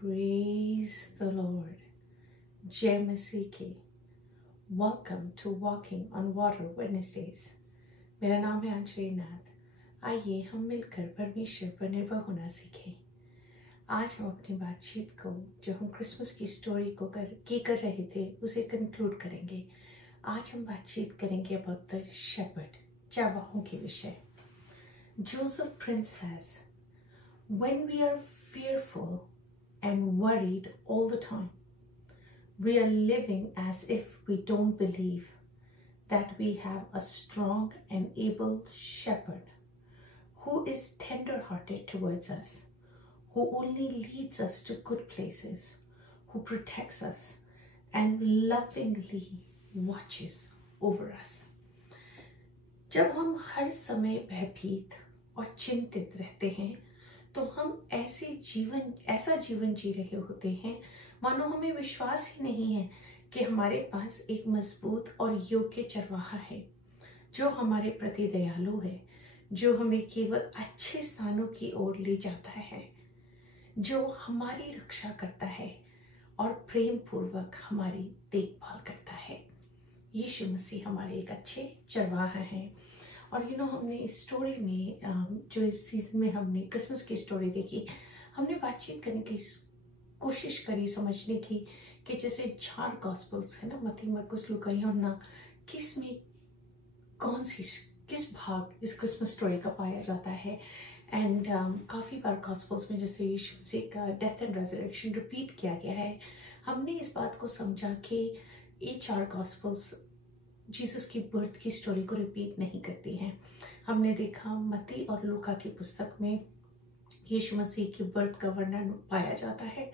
Praise the Lord. जय मसीह की। Welcome to Walking on Water Wednesdays. मेरा नाम है अंजलि नाथ। आइए हम मिलकर परमेश्वर पर निर्भर होना सीखें। आज हम अपनी बातचीत को, जो हम क्रिसमस की स्टोरी को कर रहे थे, उसे कंक्लूड करेंगे। आज हम बातचीत करेंगे अबाउट द शेपर्ड, चरवाहों के विषय। Joseph Prince says, when we are fearful and worried all the time, we are living as if we don't believe that we have a strong and able shepherd who is tender-hearted towards us, who only leads us to good places, who protects us and lovingly watches over us. जब हम हर समय भयभीत और चिंतित रहते हैं तो हम ऐसा जीवन जी रहे होते हैं मानो हमें विश्वास ही नहीं है कि हमारे पास एक मजबूत और योग्य चरवाहा है जो हमारे प्रति दयालु है, जो हमें केवल अच्छे स्थानों की ओर ले जाता है, जो हमारी रक्षा करता है और प्रेम पूर्वक हमारी देखभाल करता है। यीशु मसीह हमारे एक अच्छे चरवाहा हैं। और हमने इस स्टोरी में जो इस सीजन में हमने क्रिसमस की स्टोरी देखी, हमने बातचीत करने की कोशिश करी, समझने की कि जैसे 4 गॉस्पेल्स है ना, मत्ती, मरकुस, लूका, यूहन्ना, किस भाग इस क्रिसमस स्टोरी का पाया जाता है। एंड काफ़ी बार गॉस्पेल्स में जैसे यीशु मसीह का डेथ एंड रेजरेक्शन रिपीट किया गया है। हमने इस बात को समझा कि ये 4 गॉस्पेल्स जीसस की बर्थ की स्टोरी को रिपीट नहीं करती हैं। हमने देखा मत्ती और लूका की पुस्तक में यीशु मसीह की बर्थ का वर्णन पाया जाता है,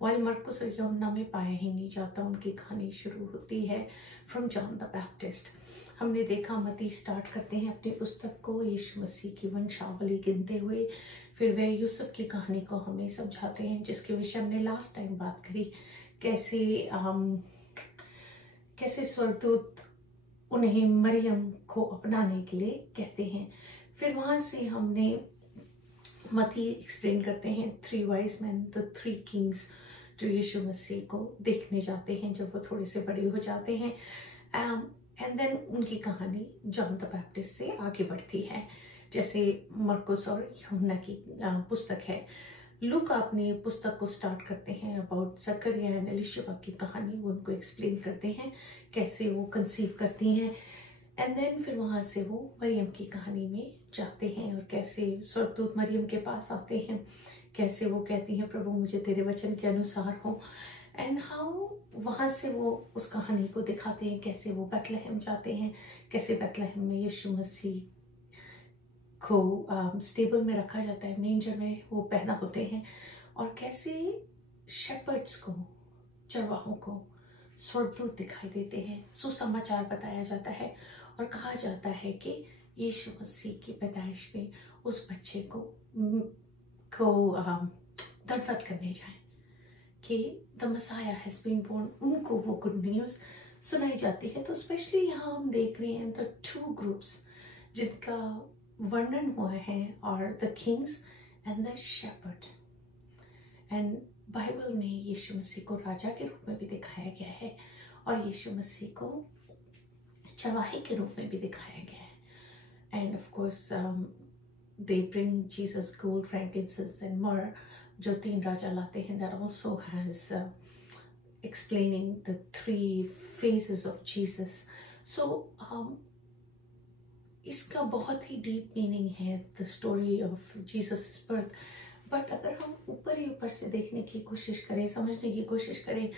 वाइल मरकुस और यूहन्ना में पाया ही नहीं जाता। उनकी कहानी शुरू होती है फ्रॉम जॉन द बैप्टिस्ट। हमने देखा मत्ती स्टार्ट करते हैं अपनी पुस्तक को यीशु मसीह की वंशावली गिनते हुए, फिर वह यूसुफ की कहानी को हमें समझाते हैं, जिसके विषय हमने लास्ट टाइम बात करी, कैसे स्वर्गदूत उन्हें मरियम को अपनाने के लिए कहते हैं। फिर वहां से हमने मत्ती एक्सप्लेन करते हैं 3 वाइज मैन, द 3 किंग्स, जो यीशु मसीह को देखने जाते हैं जब वो थोड़े से बड़े हो जाते हैं। एंड देन उनकी कहानी जॉन द बैप्टिस्ट से आगे बढ़ती है, जैसे मरकुस और यूहन्ना की पुस्तक है। लूका अपनी पुस्तक को स्टार्ट करते हैं अबाउट जकरिया एंड एलिशबा की कहानी, वो उनको एक्सप्लेन करते हैं कैसे वो कंसीव करती हैं। एंड देन फिर वहाँ से वो मरियम की कहानी में जाते हैं और कैसे स्वर्गदूत मरियम के पास आते हैं, कैसे वो कहती हैं प्रभु मुझे तेरे वचन के अनुसार हो, एंड हाउ वहाँ से वो उस कहानी को दिखाते हैं, कैसे वो बेथलेहम जाते हैं, कैसे बेथलेहम में यीशु मसीह को स्टेबल में रखा जाता है, मेंजर में वो पैदा होते हैं, और कैसे शेपर्ड्स को, चरवाहों को स्वर्गदूत दिखाई देते हैं, सुसमाचार बताया जाता है और कहा जाता है कि यीशु मसीह की पैदाइश में उस बच्चे को दंडवत करने जाएं, कि the messiah has been born. उनको वो गुड न्यूज़ सुनाई जाती है। तो स्पेशली यहाँ हम देख रहे हैं द 2 ग्रुप्स जिनका वर्णन हुआ है, और the Kings and the shepherds. And Bible में यीशु मसीह को राजा के रूप में भी दिखाया गया है और यीशु मसीह को चरवाहे के रूप में भी दिखाया गया है। And of course they bring Jesus gold, frankincense and myrrh, जो 3 राजा लाते हैं। That also has explaining the 3 phases of Jesus. So इसका बहुत ही डीप मीनिंग है the story of Jesus birth. But अगर हम ऊपर ही ऊपर से देखने की कोशिश करें, समझने की कोशिश करें,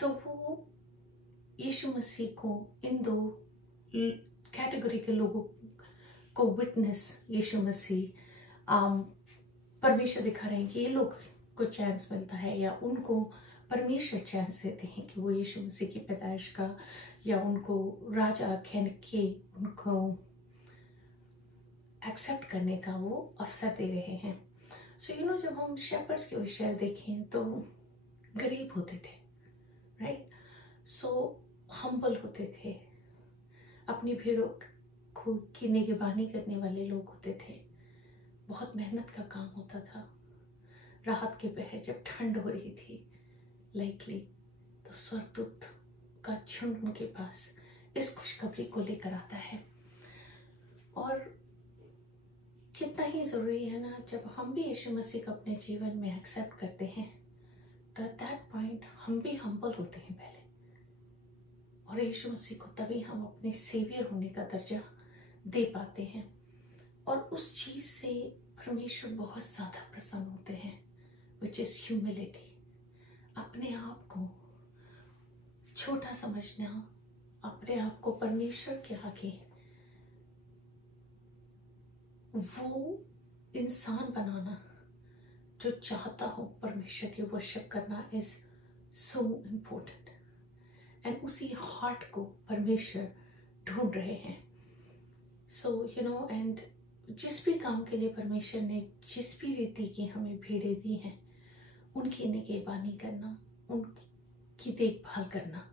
तो वो यीशु मसीह को इन 2 कैटेगरी के लोगों को विटनेस यीशु मसीह परमेश्वर दिखा रहे हैं कि ये लोग को चांस मिलता है या उनको परमेश्वर चांस देते हैं कि वो यीशु मसीह की पैदाइश का या उनको राजा कहने के उनको एक्सेप्ट करने का वो अवसर दे रहे हैं। सो जब हम शेपर्ड्स के विषय देखें तो गरीब होते थे, राइट? सो हम्बल होते थे, अपनी भीड़ों को की निगरानी करने वाले लोग होते थे। बहुत मेहनत का काम होता था। रात के पहर जब ठंड हो रही थी लाइकली, तो स्वर्गदूत का झुंड उनके पास इस खुशखबरी को लेकर आता है। और कितना ही ज़रूरी है ना, जब हम भी यीशु मसीह को अपने जीवन में एक्सेप्ट करते हैं तो एट दैट पॉइंट हम भी हम्बल होते हैं पहले, और यीशु मसीह को तभी हम अपने सेवियर होने का दर्जा दे पाते हैं। और उस चीज़ से परमेश्वर बहुत ज़्यादा प्रसन्न होते हैं, विच इज़ ह्यूमिलिटी। अपने आप को छोटा समझना, अपने आप को परमेश्वर के आगे वो इंसान बनाना जो चाहता हो परमेश्वर की वर्शिप करना इज सो इम्पोर्टेंट। एंड उसी हार्ट को परमेश्वर ढूंढ रहे हैं। सो यू नो, एंड जिस भी काम के लिए परमेश्वर ने जिस भी रीति की हमें भेड़ें दी हैं, उनकी निगहबानी करना, उनकी देखभाल करना,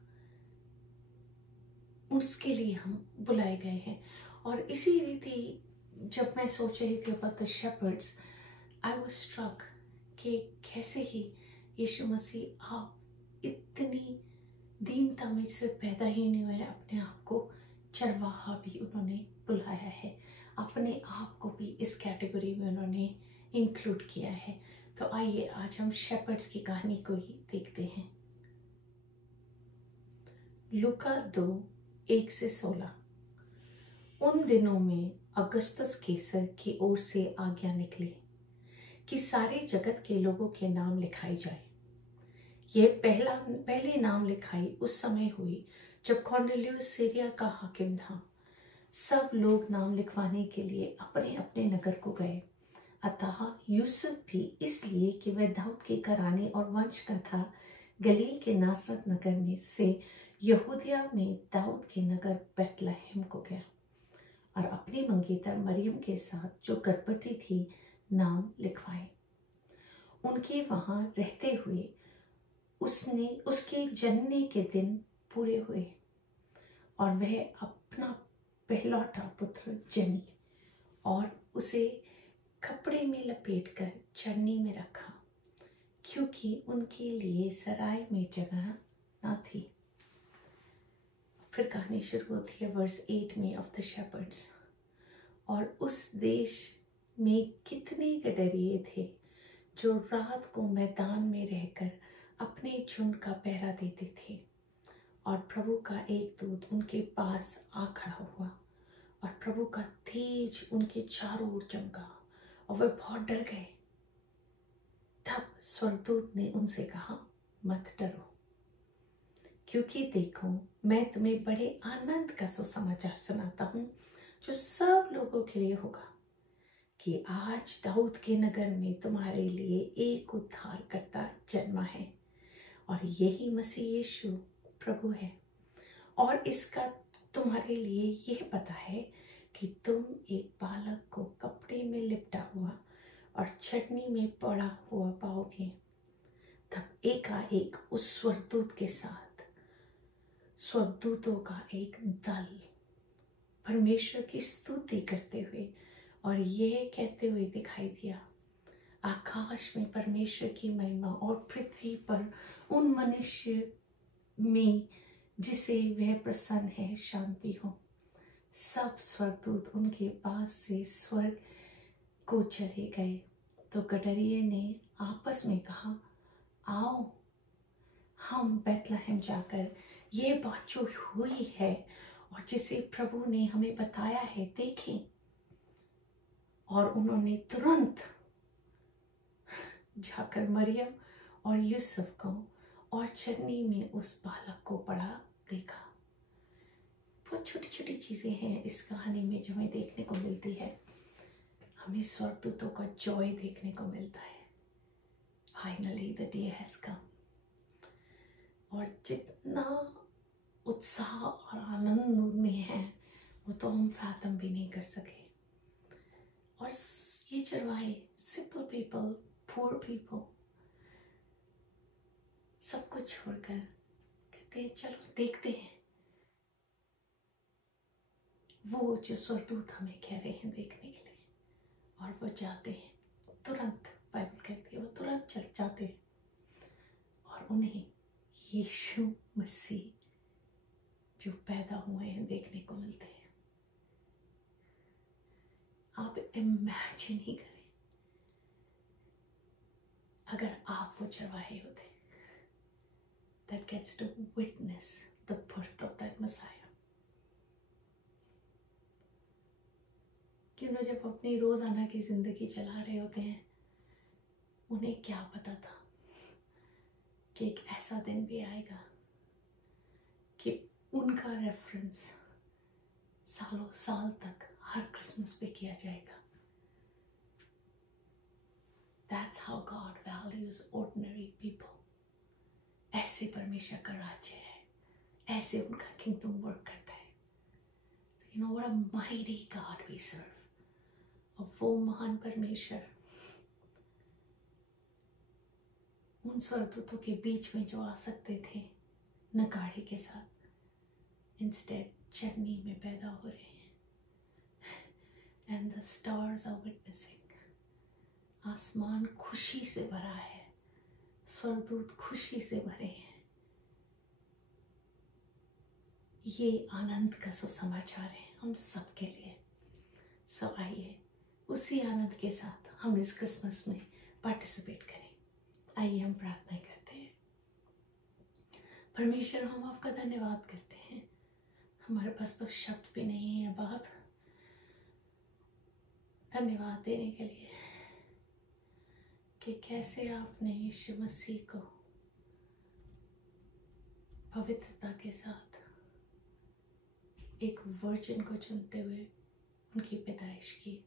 उसके लिए हम बुलाए गए हैं। और इसी रीति जब मैं सोच रही थी about the shepherds, I was struck कि कैसे ही यीशु मसीह आप इतनी दीनता में सिर्फ पैदा ही नहीं हुए, अपने आप को चरवाहा भी उन्होंने बुलाया है, अपने आप को भी इस कैटेगरी में उन्होंने इंक्लूड किया है। तो आइए आज हम शेपर्ड्स की कहानी को ही देखते हैं। लूका 2:1-16। उन दिनों में अगस्तस कैसर की ओर से आज्ञा निकली कि सारे जगत के लोगों के नाम लिखाए जाए। यह पहली नाम लिखाई उस समय हुई जब कॉर्नेलियुस सीरिया का हाकिम था। सब लोग नाम लिखवाने के लिए अपने अपने नगर को गए। अतः यूसुफ भी इसलिए कि वह दाऊद के घराने और वंश का था, गलील के नासरत नगर में से यहूदिया में दाऊद के नगर बैतलहम को गया और अपनी मंगेतर मरियम के साथ जो गर्भवती थी नाम लिखवाए। उनके वहां रहते हुए उसके जन्मने के दिन पूरे हुए और वह अपना पहलौठा पुत्र जनी और उसे कपड़े में लपेटकर चरनी में रखा, क्योंकि उनके लिए सराय में जगह न थी। फिर कहानी शुरू होती है वर्स 8 में ऑफ द शेपर्ड्स। और उस देश में कितने गडरिये थे जो रात को मैदान में रहकर अपने झुंड का पहरा देते थे। और प्रभु का एक दूत उनके पास आ खड़ा हुआ और प्रभु का तेज उनके चारों ओर चमका और वे बहुत डर गए। तब स्वर्गदूत ने उनसे कहा, मत डरो, क्योंकि देखो मैं तुम्हें बड़े आनंद का सुसमाचार सुनाता हूँ जो सब लोगों के लिए होगा, कि आज दाऊद के नगर में तुम्हारे लिए एक उद्धारकर्ता जन्मा है और यही मसीह यीशु प्रभु है। और इसका तुम्हारे लिए यह पता है कि तुम एक बालक को कपड़े में लिपटा हुआ और चटनी में पड़ा हुआ पाओगे। तब एकाएक उस स्वर्गदूत के साथ स्वर्गदूतों का एक दल परमेश्वर की स्तुति करते हुए और यह कहते हुए दिखाई दिया, आकाश में परमेश्वर की महिमा और पृथ्वी पर उन मनुष्य में जिसे वह प्रसन्न है शांति हो। सब स्वर्गदूत उनके पास से स्वर्ग को चले गए। तो गडरिये ने आपस में कहा, आओ हम बैतलहम जाकर ये बात जो हुई है और जिसे प्रभु ने हमें बताया है देखें। और उन्होंने तुरंत जाकर मरियम और यूसुफ को और चरनी में उस बालक को पड़ा देखा। बहुत छोटी छोटी चीजें हैं इस कहानी में जो हमें देखने को मिलती है। हमें स्वर्गदूतों का जॉय देखने को मिलता है। Finally the day has come. और जितना उत्साह और आनंद उनमें है वो तो हम फैथम भी नहीं कर सके। और ये चरवाहे, सिंपल पीपल, पुअर पीपल, सब कुछ छोड़कर कहते हैं चलो देखते हैं वो जो स्वर्गदूत हमें कह रहे हैं देखने के लिए। और वो जाते हैं तुरंत बाइबल कहती है वो तुरंत चल जाते हैं और उन्हें यीशु मसीह जो पैदा हुए हैं देखने को मिलते हैं। आप इमेजिन ही करें अगर आप वो चरवाहे होते that gets to witness the birth of that Messiah। कि उन्हें जब अपनी रोजाना की जिंदगी चला रहे होते हैं, उन्हें क्या पता था कि एक ऐसा दिन भी आएगा कि उनका रेफरेंस सालों साल तक हर क्रिसमस पे किया जाएगा। That's how God values ordinary people। ऐसे परमेश्वर का राज्य है, ऐसे उनका किंगडम वर्क करता है। You know what a mighty God we serve। और वो महान परमेश्वर उन स्वर्गदूतों के बीच में जो आ सकते थे नगाड़े के साथ, इंस्टेड चन्नी में पैदा हो रहे हैं। And the stars are witnessing। आसमान खुशी से भरा है, स्वर्गदूत खुशी से भरे हैं। ये आनंद का सुसमाचार है हम सबके लिए। सो आइए उसी आनंद के साथ हम इस क्रिसमस में पार्टिसिपेट करें। आइए हम प्रार्थना करते हैं। परमेश्वर, हम आपका धन्यवाद करते हैं। हमारे पास तो शब्द भी नहीं है बाप धन्यवाद देने के लिए कि कैसे आपने यीशु मसीह को पवित्रता के साथ एक वर्जिन को चुनते हुए उनकी पैदाइश की,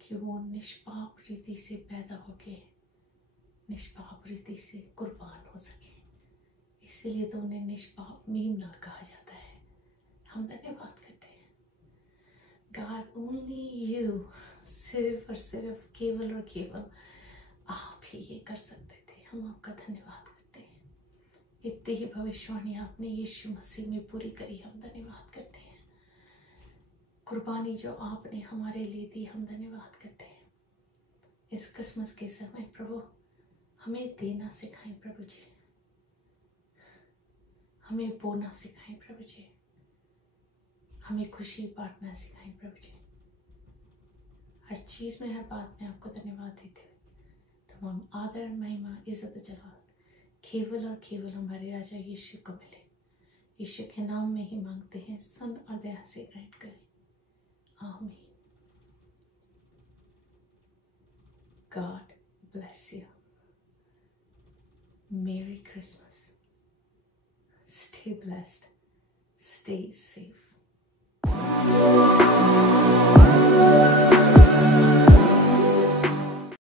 कि वो निष्पाप रीति से पैदा होके निष्पाप रीति से कुर्बान हो सके। इसीलिए तो उन्हें निष्पाप मेमना कहा जाता है। हम धन्यवाद करते हैं। God, only you, सिर्फ और सिर्फ केवल और केवल आप ही ये कर सकते थे। हम आपका धन्यवाद करते हैं। इतनी ही भविष्यवाणी आपने यीशु मसीह में पूरी करी। हम धन्यवाद करते हैं। कुर्बानी जो आपने हमारे लिए दी, हम धन्यवाद करते हैं। इस क्रिसमस के समय प्रभु हमें देना सिखाएं प्रभु जी, हमें बोना सिखाएं प्रभु जी, हमें खुशी बांटना सिखाएं प्रभु जी। हर चीज़ में, हर बात में आपको धन्यवाद देते हुए तमाम आदर, महिमा, इज्जत, जलाल केवल और केवल हमारे राजा यीशु को मिले। यीशु के नाम में ही मांगते हैं, सुन और दया से ग्रहण करें। आमीन। God bless you। Merry Christmas। Stay blessed। Stay safe।